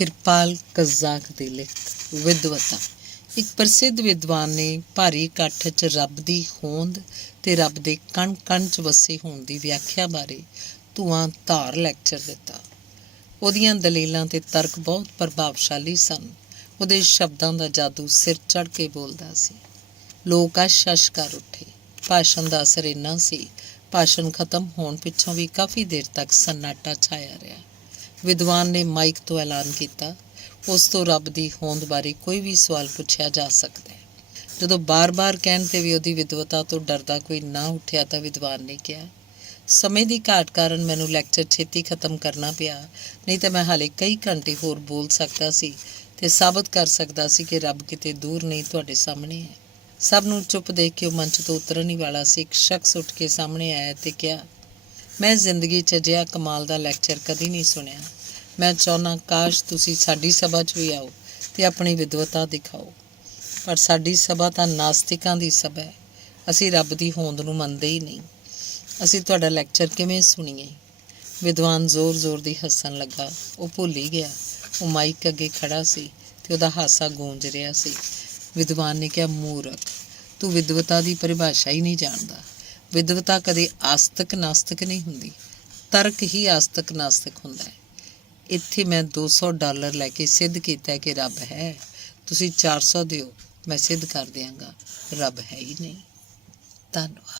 Kirpal Kazakh ਦੀ ਲਿਖਤ ਵਿਦਵਤਾ ਇੱਕ ਪ੍ਰਸਿੱਧ ਵਿਦਵਾਨ ਨੇ ਭਾਰੀ ਇਕੱਠ 'ਚ ਰੱਬ ਦੀ ਹੋਂਦ ਤੇ ਰੱਬ ਦੇ ਕਣ ਕਣ 'ਚ ਵਸੇ ਹੋਣ ਦੀ ਵਿਆਖਿਆ ਬਾਰੇ ਧੂਆਂ ਧਾਰ ਲੈਕਚਰ ਦਿੱਤਾ। ਉਹਦੀਆਂ ਦਲੀਲਾਂ ਤੇ ਤਰਕ ਬਹੁਤ ਪ੍ਰਭਾਵਸ਼ਾਲੀ ਸਨ। ਉਹਦੇ ਸ਼ਬਦਾਂ ਦਾ ਜਾਦੂ ਸਿਰ ਚੜ ਕੇ ਬੋਲਦਾ ਸੀ। ਲੋਕ ਅਸ਼ ਕਰ ਉੱਠੇ। ਭਾਸ਼ਣ ਦਾ ਅਸਰ ਇੰਨਾ ਸੀ, ਭਾਸ਼ਣ ਖਤਮ ਹੋਣ ਪਿੱਛੋਂ ਵੀ ਕਾਫੀ ਦੇਰ ਤੱਕ ਸੰਨਾਟਾ ਛਾਇਆ ਰਿਹਾ। ਵਿਦਵਾਨ ਨੇ ਮਾਈਕ ਤੋਂ ਐਲਾਨ ਕੀਤਾ, ਉਸ ਤੋਂ ਰੱਬ ਦੀ ਹੋਂਦ ਬਾਰੇ ਕੋਈ ਵੀ ਸਵਾਲ ਪੁੱਛਿਆ ਜਾ ਸਕਦਾ ਹੈ। ਜਦੋਂ ਬਾਰ-ਬਾਰ ਕਹਿਣ ਤੇ ਵੀ ਉਹਦੀ ਵਿਦਵਤਾ ਤੋਂ ਡਰਦਾ ਕੋਈ ਨਾ ਉੱਠਿਆ ਤਾਂ ਵਿਦਵਾਨ ਨੇ ਕਿਹਾ, ਸਮੇਂ ਦੀ ਘਾਟ ਕਾਰਨ ਮੈਨੂੰ ਲੈਕਚਰ ਛੇਤੀ ਖਤਮ ਕਰਨਾ ਪਿਆ, ਨਹੀਂ ਤਾਂ ਮੈਂ ਹਾਲੇ ਕਈ ਘੰਟੇ ਹੋਰ ਬੋਲ ਸਕਦਾ ਸੀ ਤੇ ਸਾਬਤ ਕਰ ਸਕਦਾ ਸੀ ਕਿ ਰੱਬ ਕਿਤੇ ਦੂਰ ਨਹੀਂ ਤੁਹਾਡੇ ਸਾਹਮਣੇ ਹੈ। ਸਭ ਨੂੰ ਚੁੱਪ ਦੇਖ ਕੇ ਉਹ ਮੰਚ ਤੋਂ ਉਤਰਨ ਹੀ ਵਾਲਾ ਸੀ। ਇੱਕ ਸ਼ਖਸ ਉੱਠ ਕੇ ਸਾਹਮਣੇ ਆਇਆ ਤੇ ਕਿਹਾ ਮੈਂ ਜ਼ਿੰਦਗੀ 'ਚ ਅਜਿਹਾ ਕਮਾਲ ਦਾ ਲੈਕਚਰ ਕਦੀ ਨਹੀਂ ਸੁਣਿਆ। ਮੈਂ ਚਾਹੁੰਦਾ ਕਾਸ਼ ਤੁਸੀਂ ਸਾਡੀ ਸਭਾ 'ਚ ਵੀ ਆਓ ਤੇ ਆਪਣੀ ਵਿਦਵਤਾ ਦਿਖਾਓ। ਪਰ ਸਾਡੀ ਸਭਾ ਤਾਂ ਨਾਸਤਿਕਾਂ ਦੀ ਸਭਾ ਹੈ। ਅਸੀਂ ਰੱਬ ਦੀ ਹੋਂਦ ਨੂੰ ਮੰਨਦੇ ਹੀ ਨਹੀਂ। ਅਸੀਂ ਤੁਹਾਡਾ ਲੈਕਚਰ ਕਿਵੇਂ ਸੁਣੀਏ? ਵਿਦਵਾਨ ਜ਼ੋਰ-ਜ਼ੋਰ ਦੀ ਹੱਸਣ ਲੱਗਾ। ਉਹ ਭੁੱਲ ਹੀ ਗਿਆ। ਉਹ ਮਾਈਕ ਅੱਗੇ ਖੜਾ ਸੀ ਤੇ ਉਹਦਾ ਹਾਸਾ ਗੂੰਜ ਰਿਹਾ ਸੀ। ਵਿਦਵਾਨ ਨੇ ਕਿਹਾ, ਮੂਰਖ, ਤੂੰ ਵਿਦਵਤਾ ਦੀ ਪਰਿਭਾਸ਼ਾ ਹੀ ਨਹੀਂ ਜਾਣਦਾ। ਵਿਦਵਤਾ ਕਦੇ ਆਸਤਕ ਨਾਸਤਕ ਨਹੀਂ ਹੁੰਦੀ। ਤਰਕ ਹੀ ਆਸਤਕ ਨਾਸਤਕ ਹੁੰਦਾ ਹੈ। ਇੱਥੇ ਮੈਂ 200 ਡਾਲਰ ਲੈ ਕੇ ਸਿੱਧ ਕੀਤਾ ਕਿ ਰੱਬ ਹੈ। ਤੁਸੀਂ 400 ਦਿਓ, ਮੈਂ ਸਿੱਧ ਕਰ ਦਿਆਂਗਾ। ਰੱਬ ਹੈ ਹੀ ਨਹੀਂ। ਧੰਨਵਾਦ।